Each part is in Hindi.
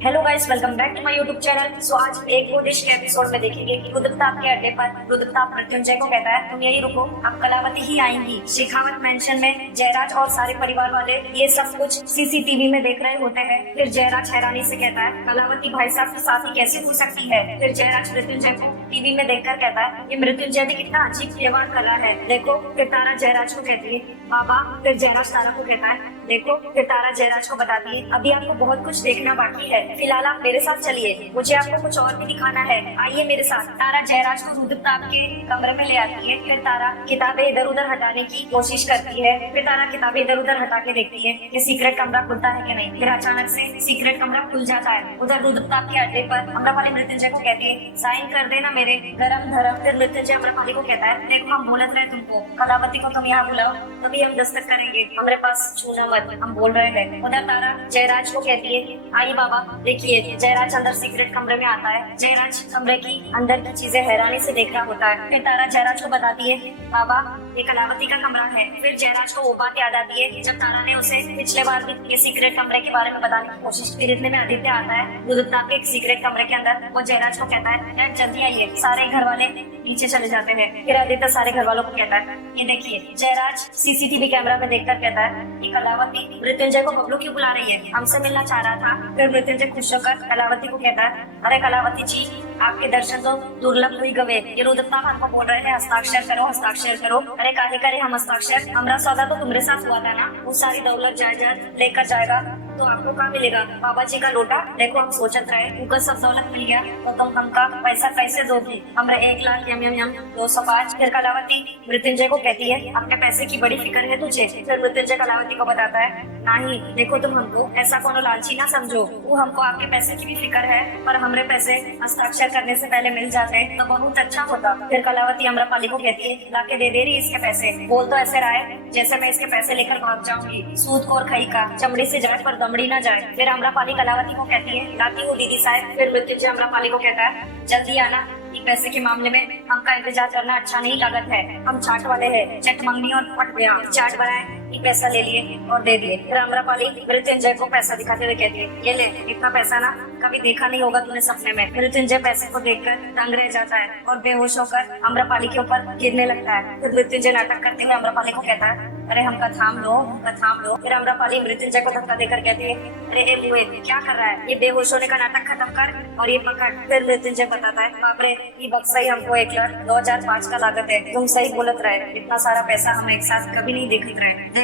Hello guys, welcome back to my YouTube channel. So आज एक बुद्धिस्ट के एपिसोड में देखेंगे कि रुद्रप्रताप के अड्डे पर रुद्रप्रताप मृत्युंजय को कहता है, तुम यही रुको, अब कलावती ही आएंगी। शेखावत मेंशन में जयराज और सारे परिवार वाले ये सब कुछ सीसीटीवी में देख रहे होते हैं। फिर जयराज हैरानी से कहता है, कलावती भाई साहब के साथ ही कैसे हो सकती है। फिर जयराज मृत्युंजय को टीवी में देखकर कहता है, ये मृत्युंजय भी कितना अजीब व्यवहार कला है, देखो। फिर तारा जयराज को कहती है, बाबा। फिर जयराज तारा को कहता है, देखो। फिर तारा जयराज को बताती है, अभी आपको बहुत कुछ देखना बाकी है, फिलहाल आप मेरे साथ चलिए, मुझे आपको कुछ और भी दिखाना है, आइए मेरे साथ। तारा जयराज को रुद्रप्रताप के कमरे में ले आती है। फिर तारा किताबें इधर उधर हटाने की कोशिश करती है। फिर तारा किताबें इधर उधर हटा के देखती है कि सीक्रेट कमरा खुलता है कि नहीं। फिर अचानक से सीक्रेट कमरा खुल जाता है। उधर रुद्रप्रताप के अड्डे पर अम्रपाली मृत्युंजय को कहती है, साइन कर देना मेरे गरम धरम। फिर मृत्युंजय अम्रपाली को कहता है, देखो हम बोलत रहे तुमको, कलावती को तुम यहाँ बुलाओ तभी हम दस्तक करेंगे, हमारे पास छूना मत, हम बोल रहे हैं। उधर तारा जयराज को कहती है, आइए बाबा देखिए। जयराज अंदर सीक्रेट कमरे में आता है। जयराज कमरे की अंदर की चीजें हैरानी से देख रहा होता है। फिर तारा जयराज को बताती है, बाबा ये कलावती का कमरा है। फिर जयराज को वो बात याद आती है जब तारा ने उसे पिछले बार भी ये सीक्रेट कमरे के बारे में बताने की कोशिश की। इतने में आदित्य आता है रुद्रप्रताप के एक सीक्रेट कमरे के अंदर। वो जयराज को कहता है, डैड जल्दी आइए। सारे घर वाले नीचे चले जाते हैं। फिर आदित्य सारे घर वालों को कहता है, ये देखिए। जयराज सीसीटीवी कैमरा में देखकर कहता है, ये कलावती मृत्युंजय को बबलू क्यों बुला रही है, हमसे मिलना चाह रहा था। फिर मृत्युंजय खुश होकर कलावती को कहता है, अरे कलावती जी, आपके दर्शन तो दुर्लभ हुई गवे। ये रुद्रप्रताप हमको बोल रहे हैं हस्ताक्षर करो, हस्ताक्षर करो। अरे काहे करे हम हस्ताक्षर, हमारा सौदा तो तुम्हारे साथ हुआ था ना। वो सारी दौलत जायदाद लेकर जाएगा तो आपको क्या मिलेगा, बाबा जी का लोटा। देखो हम सोचत रहे उनका सब दौलत मिल गया तो तुम हमका पैसा कैसे दोगी, हमरा 1 लाख यम यम यम 205। फिर कलावती मृत्युंजय को कहती है, अपने पैसे की बड़ी फिक्र है तुझे। फिर मृत्युंजय कलावती को बताता है, नहीं देखो तुम हमको ऐसा कोनो लालची ना समझो, वो हमको आपके पैसे की भी फिक्र है, पर हमरे पैसे हस्ताक्षर करने से पहले मिल जाते तो बहुत अच्छा होता। फिर कलावती अम्रपाली को कहती है, लाके दे रही इसके पैसे। बोल तो ऐसे रहा है जैसे मैं इसके पैसे लेकर भाग जाऊंगी, सूद खोर खई का, चमड़ी से जाए पर दमड़ी ना जाए। फिर अम्रपाली कलावती को कहती है, लाती हूँ दीदी साहब। फिर मृत्युंजय अम्रपाली को कहता है, जल्दी आना, ये पैसे के मामले में हमका इंतजार करना अच्छा नहीं लागत है, हम चाट वाले हैं, चट मंगनी और पट गया चाट बनाए, ये पैसा ले लिए और दे दिए। फिर अम्रपाली मृत्युंजय को पैसा दिखाते हुए कहती है, ये ले, इतना पैसा ना कभी देखा नहीं होगा तूने सपने में। मृत्युंजय पैसे को देखकर दंग रह जाता है और बेहोश होकर अम्रपाली के ऊपर गिरने लगता है। फिर मृत्युंजय नाटक करते हुए अम्रपाली को कहता है, अरे हमका थाम लो, हमका थाम लो। फिर अम्रपाली मृत्युंजय को धक्का देकर कहती है, अरे ए मुए क्या कर रहा है, ये बेहोश होने का नाटक खत्म कर और ये पकड़। फिर मृत्युंजय बताता है, बाप रे ये बक्सा ही हमको 1,2005 का लागत है, तुम सही बोलत रहे, इतना सारा पैसा हम एक साथ कभी नहीं देख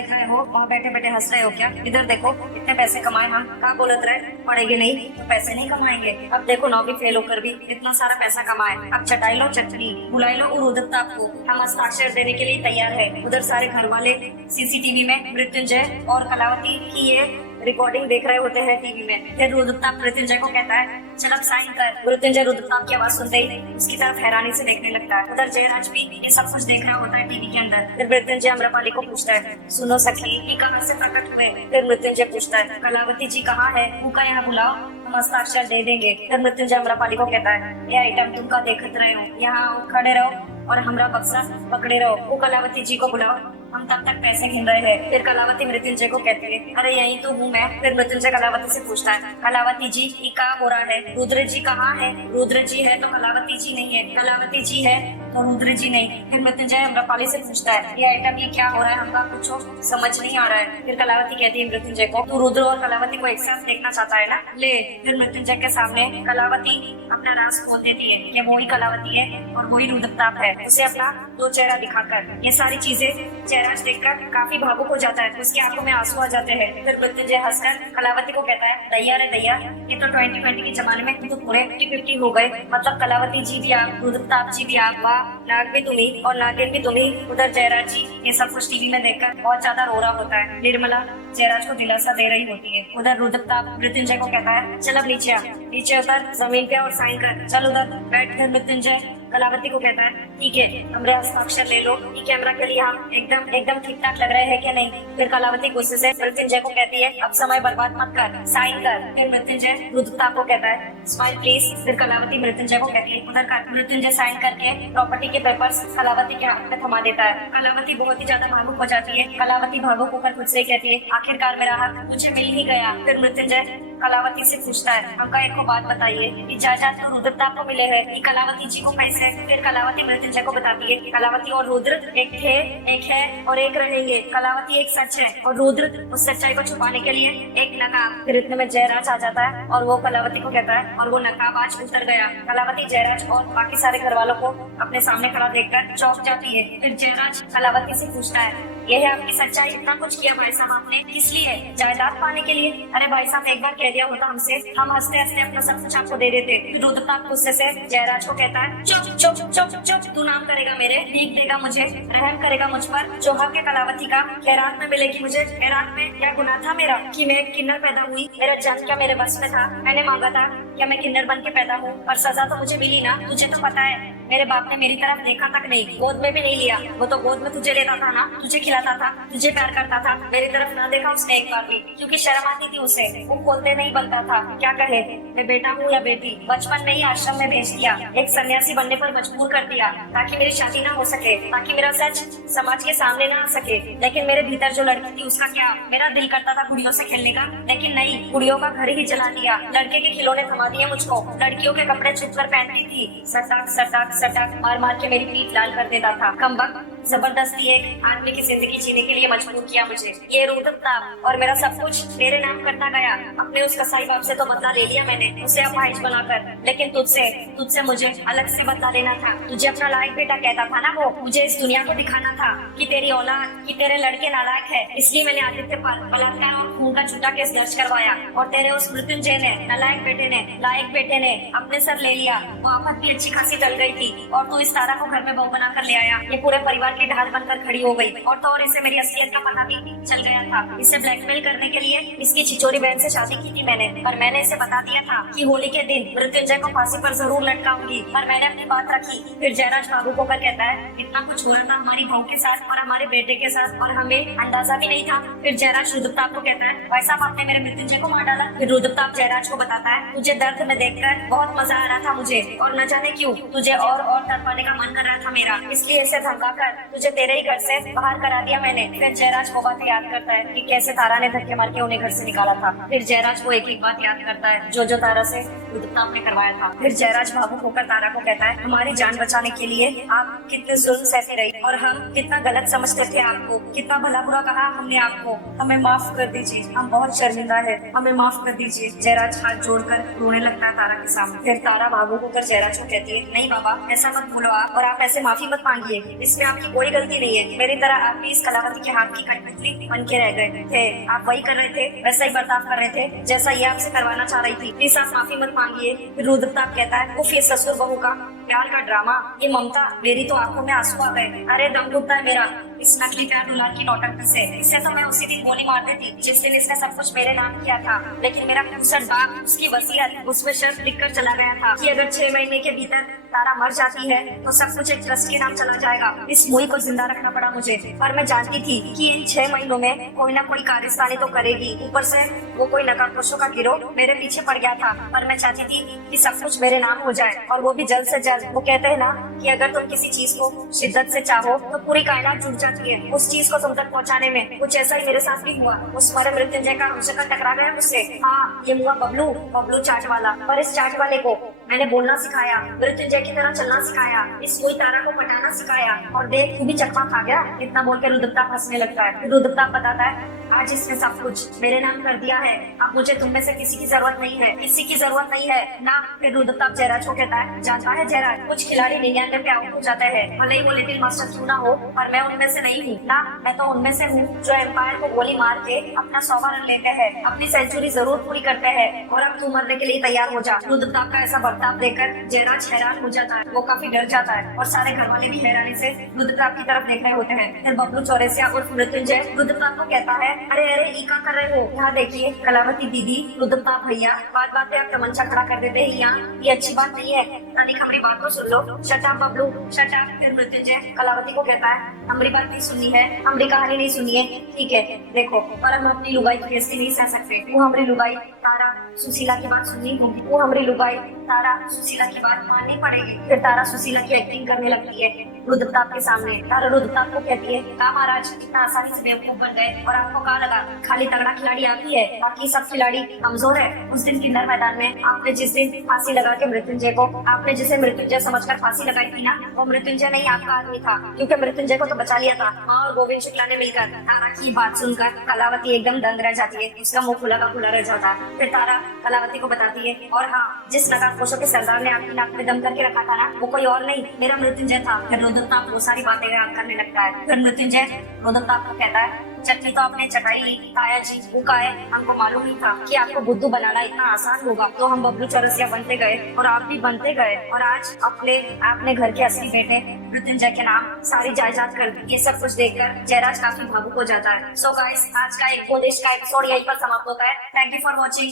रहे हो। वहाँ बैठे बैठे हंस रहे हो क्या, इधर देखो इतने पैसे कमाए हम, क्या बोलत रहे, पढ़ेंगे नहीं तो पैसे नहीं कमाएंगे। अब देखो 9वीं फेल होकर भी इतना सारा पैसा कमाए, अब चटाई लो चटनी, बुलाई लो रुद्रप्रताप को, हम हस्ताक्षर देने के लिए तैयार है। उधर सारे घर वाले सीसीटीवी में मृत्युंजय और कलावती की ये रिकॉर्डिंग देख रहे होते हैं टीवी में। फिर रुद्रप्रताप मृत्युंजय को कहता है, चल अब साइन कर। मृत्युंजय रुद्रप्रताप की आवाज सुनते ही उसकी तरफ हैरानी से देखने लगता है। उधर जयराज भी ये सब कुछ देख रहा होता है टीवी के अंदर। फिर मृत्युंजय अम्रपाली को पूछता है, सुनो सखी, ये कहाँ से प्रकट हुए। फिर मृत्युंजय पूछता है, कलावती जी कहाँ है, उनका यहाँ बुलाओ, हम हस्ताक्षर दे देंगे। फिर मृत्युंजय अम्रपाली को कहता है, ये आइटम तुमका देखत रहे हो, यहाँ खड़े रहो और हमरा बक्सा पकड़े रहो, वो कलावती जी को बुलाओ, हम तब तक पैसे गिन रहे हैं। फिर कलावती मृत्युंजय को कहते हैं, अरे यही तो हूँ मैं। फिर मृत्युंजय कलावती से पूछता है, कलावती जी ये क्या हो रहा है, रुद्र जी कहाँ है, रुद्र जी है तो कलावती जी नहीं है, कलावती जी है तो रुद्र जी नहीं। फिर मृत्युंजय अम्रपाली से पूछता है, ये आइटम ये क्या हो रहा है, हमका कुछ समझ नहीं आ रहा है। फिर कलावती कहती है मृत्युंजय को, तू रुद्र और कलावती को एक साथ देखना चाहता है ना, ले। फिर मृत्युंजय के सामने कलावती अपना राज खोल देती है कि वही कलावती है और वही रुद्रप्रताप है, उसे अपना 2 चेहरा दिखाकर। ये सारी चीजें जयराज देखकर काफी भावुक हो जाता है, उसकी आंखों में आंसू आ जाते हैं। फिर मृत्युंजय हंसकर कलावती को कहता है, दैया रे दैया, ये तो 2020 के जमाने में तो पूरे 50-50 हो गए, मतलब कलावती जी भी आप, रुद्रप्रताप जी भी आप, वाह, नाग भी तुम्ही और नागिन भी तुम्ही। उधर जयराज जी ये सब कुछ टीवी में देखकर बहुत ज्यादा रो रहा होता है। निर्मला जयराज को दिलासा दे रही होती है। उधर रुद्रप्रताप मृत्युंजय को कहता है, चल अब नीचे आ, नीचे उतर जमीन पे और साइन कर, चल उधर बैठ। कर मृत्युंजय कलावती को कहता है, ठीक है हमरे हस्ताक्षर ले लो, ये कैमरा के लिए हम एकदम ठीक ठाक लग रहे हैं क्या नहीं। फिर कलावती गुस्से से मृत्युंजय को कहती है, अब समय बर्बाद मत कर, साइन कर। फिर मृत्युंजय रुद्रप्रताप को कहता है, स्माइल प्लीज। फिर कलावती मृत्युंजय को कहती है, उधर कर। मृत्युंजय साइन करके प्रॉपर्टी के पेपर्स कलावती के हाथ में थमा देता है। कलावती बहुत ही ज्यादा भावुक हो जाती है। कलावती भावुक होकर खुद से कहती है, आखिरकार मेरा हक मुझे मिल ही गया। फिर मृत्युंजय कलावती से पूछता है, हमका एक को बात बताइए कि जायदाद तो रुद्रप्रताप को मिले हैं, ये कलावती जी को कैसे? फिर कलावती मृत्युंजय को बताती है कलावती और रुद्र एक थे, एक है और एक रहेंगे। कलावती एक सच है और रुद्र उस सच्चाई को छुपाने के लिए एक नकाब। फिर इतने में जयराज आ जाता है और वो कलावती को कहता है और वो नकाब आज उतर गया। कलावती जयराज और बाकी सारे घर वालों को अपने सामने खड़ा देखकर चौंक जाती है। फिर जयराज कलावती से पूछता है, ये है आपकी सच्चाई? इतना कुछ किया भाई साहब आपने, किस लिए? जायदाद पाने के लिए? अरे भाई साहब एक बार कह दिया होता हमसे, हम हंसते हंसते अपना सब कुछ आपको दे देते। रुद्रप्रताप गुस्से से जयराज को कहता है, चुप चुप चुप चुप, तू नाम करेगा मेरे, भीख देगा मुझे, रहम करेगा मुझ पर, जो हक है कलावती का खैरात में मिलेगी मुझे। खैरात में क्या गुनाह था मेरा कि मैं एक किन्नर पैदा हुई? मेरा जन्म क्या मेरे बस में था? मैंने मांगा था क्या मैं किन्नर बन के पैदा हूँ? और सजा तो मुझे मिली ना। तुझे तो पता है मेरे बाप ने मेरी तरफ देखा तक नहीं, गोद में भी नहीं लिया। वो तो गोद में तुझे लेता था ना, तुझे खिलाता था, तुझे प्यार करता था, मेरी तरफ ना देखा उसने एक बार भी, क्योंकि शर्म आती थी उसे। वो बोलते नहीं बनता था, क्या कहे मैं बेटा हूँ या बेटी। बचपन में ही आश्रम में भेज दिया, एक सन्यासी बनने पर मजबूर कर दिया ताकि मेरी शादी ना हो सके, ताकि मेरा सच समाज के सामने ना आ सके। लेकिन मेरे भीतर जो लड़की थी उसका क्या? मेरा दिल करता था गुड़ियों से खेलने का, लेकिन नहीं, गुड़ियों का घर ही जला दिया। लड़के के खिलौने थमा दिए मुझको, लड़कियों के कपड़े छुप कर पहनती थी। सटाक सटाक सटाक मार मार के मेरी पीठ लाल कर देता था। कमबख्त जबरदस्ती एक आदमी की जिंदगी जीने के लिए मजबूर किया मुझे। ये रुद्रप्रताप और मेरा सब कुछ मेरे नाम करता गया। अपने उस कसाई बाप से तो बदला ले लिया मैंने, उसे अपाहिज बनाकर, लेकिन तुझसे मुझे अलग से बदला लेना था। तुझे अपना लायक बेटा कहता था ना वो, मुझे इस दुनिया को दिखाना था कि तेरी औलाद, कि तेरे लड़के नालायक है। इसलिए मैंने आदित्य पर बलात्कार और खून का झूठा केस दर्ज करवाया और तेरे उस मृत्युंजय ने, नालायक बेटे ने, लायक बेटे ने अपने सर ले लिया। वो आफत भी अच्छी खासी टल गई थी और तू इस तारा को घर में बहू बनाकर ले आया। ये पूरे परिवार की ढाल बनकर खड़ी हो गई और तो और इसे मेरी असलियत का पता भी चल गया था। इसे ब्लैकमेल करने के लिए इसकी छिचोरी बहन से शादी की थी मैंने, और मैंने इसे बता दिया था कि होली के दिन मृत्युंजय को फांसी पर जरूर लटकाऊंगी, और मैंने अपनी बात रखी। फिर जयराज बाबू को कहता है, इतना कुछ हो रहा था हमारी बहू के साथ और हमारे बेटे के साथ और हमें अंदाजा भी नहीं था। फिर जयराज रुद्रप्रताप को कहता है, भाई साहब आपने मेरे मृत्युंजय को मार डाला। फिर रुद्रप्रताप जयराज को बताता है, तुझे दर्द में देखकर बहुत मजा आ रहा था मुझे, और न जाने क्यों तुझे और तड़पाने का मन कर रहा था मेरा, इसलिए इसे धमका कर तुझे तेरे ही घर से बाहर करा दिया मैंने। फिर जयराज वो बात याद करता है कि कैसे तारा ने धक्के मार के उन्हें घर से निकाला था। फिर जयराज वो एक एक बात याद करता है जो तारा से रुद्रप्रताप ने करवाया था। फिर जयराज भावुक होकर तारा को कहता है, हमारी जान बचाने के लिए आप कितने जुल्म सहते रही और हम कितना गलत समझते थे आपको, कितना भला बुरा कहा हमने आपको, हमें माफ कर दीजिए, हम बहुत शर्मिंदा है, हमें माफ कर दीजिए। जयराज हाथ जोड़कर रोने लगता है तारा के सामने। फिर तारा भावुक होकर जयराज को कहती है, नहीं बाबा ऐसा मत बोलो आप, और आप ऐसे माफी मत मांगिए, इसमें आपकी कोई गलती नहीं है। मेरी तरह आप भी इस कलावती के हाथ की कठपुतली बन के रह गए थे। आप वही कर रहे थे, वैसा ही बर्ताव कर रहे थे जैसा ये आपसे करवाना चाह रही थी। प्लीज आप माफी मत मांगिए। फिर रुद्रप्रताप कहता है, वो फिर ससुर बहू का प्यार का ड्रामा, ये ममता, मेरी तो आंखों में आंसू आ गए। अरे दम घुटता है मेरा इस नकली प्यार दुलार की नौटंकी से। इससे तो मैं उसी दिन गोली मार देती जिस दिन इसने सब कुछ मेरे नाम किया था, लेकिन मेरा खूंसट बाप, उसकी वसीयत, उसमें शर्त लिखकर चला गया था कि अगर 6 महीने के भीतर तारा मर जाती है तो सब कुछ एक ट्रस्ट के नाम चला जाएगा। इस मुई को जिंदा रखना पड़ा मुझे, पर मैं जानती थी कि इन 6 महीनों में कोई ना कोई कारस्तानी तो करेगी। ऊपर से वो कोई नकाबपोशों का गिरोह मेरे पीछे पड़ गया था, पर मैं चाहती थी कि सब कुछ मेरे नाम हो जाए, और वो भी जल्द से जल्द। वो कहते हैं ना कि अगर तुम किसी चीज को शिद्दत से चाहो तो पूरी कायनात जुट जाती है उस चीज को तुम तक पहुंचाने में। कुछ ऐसा ही मेरे साथ भी हुआ। उस मरे मृत्युंजय का हमसे टकरा गया मुझसे। हाँ, ये हुआ बबलू चाट वाला, पर इस चाट वाले को मैंने बोलना सिखाया, मृत्युंजय की तरह चलना सिखाया, इस कोई तारा को पटाना सिखाया, और देख तू भी चकमा खा गया। इतना बोल के रुद्रप्रताप हंसने लगता है। रुद्रप्रताप बताता है, आज इसने सब कुछ मेरे नाम कर दिया है, अब मुझे तुम में से किसी की जरूरत नहीं है, किसी की जरूरत नहीं है ना। फिर रुद्रप्रताप जयराज को कहता है, जानता है जयराज, कुछ खिलाड़ी निन्यानवे पे आउट हो जाते हैं, भले ही वो लिटिल मास्टर क्यों ना हो, पर मैं उनमें से नहीं हूँ ना। मैं तो उनमें से हूँ जो एम्पायर को गोली मार के अपना 100 रन लेते हैं, अपनी सेंचुरी जरूर पूरी करते हैं, और अब तू मरने के लिए तैयार हो जा। रुद्रप्रताप का ऐसा बर्ताव देखकर जयराज हैरान हो जाता है, वो काफी डर जाता है, और सारे घर वाले भी हैरानी से रुद्रप्रताप की तरफ देख रहे होते हैं। फिर बबलू चौरसिया उर्फ मृत्युंजय रुद्रप्रताप को कहता है, अरे अरे ये क्या कर रहे हो, यहाँ देखिए कलावती दीदी, रुद्रप्रताप भैया, बात बात पे आप तमंचा खड़ा कर देते हैं यहाँ, ये अच्छी बात नहीं है। तनिक हमारी बात को सुन लो। Shut up Bablu, shut up. फिर मृत्युंजय कलावती को कहता है, हमारी बात नहीं सुननी है, हमारी कहानी नहीं सुनी है, ठीक है देखो, पर हम अपनी लुगाई की बेइज्जती नहीं सह सकते। वो हमारी लुगाई तारा सुशीला की बात सुननी होगी। वो हमारी लुगाई तारा सुशीला की बात माननी पड़ेगी। फिर तारा सुशीला की एक्टिंग करने लगती है रुद्रताप के सामने। तारा रुद्रताप को कहती है, कहा महाराज इतना आसानी से बेवकूफ बन गए और आपको कहा लगा खाली तगड़ा खिलाड़ी आप ही है, बाकी सब खिलाड़ी कमजोर है। उस दिन किन्नर मैदान में आपने जिस दिन फांसी लगा के मृत्युंजय को, आपने जिसे मृत्युंजय समझकर फांसी लगाई थी ना, वो मृत्युंजय नहीं आपका आदमी था, क्योंकि मृत्युंजय को तो बचा लिया था माँ और गोविंद शुक्ला ने मिलकर। तारा की बात सुनकर कलावती एकदम दंग रह जाती है, उसका मुंह खुला का खुला रह जाता है। फिर तारा कलावती को बताती है, और हाँ, जिस नकाबपोशों के सरदार ने आपकी नाक में दम करके रखा था ना, वो कोई और नहीं मेरा मृत्युंजय था। फिर रुद्रताप वो सारी बातें याद करने लगता है। फिर मृत्युंजय रुद्रताप को कहता है, चटनी तो आपने चटाई ली, ताया जी भूखा है, हमको मालूम नहीं था कि आपको बुद्धू बनाना इतना आसान होगा, तो हम बबलू चौरसिया बनते गए और आप भी बनते गए, और आज अपने घर के असली बेटे मृत्युंजय के नाम सारी जायदाद कर दी। ये सब कुछ देखकर जयराज काफी भावुक हो जाता है। सो गाइस, आज का एक देश का एपिसोड यहीं पर समाप्त होता है। Thank you for watching.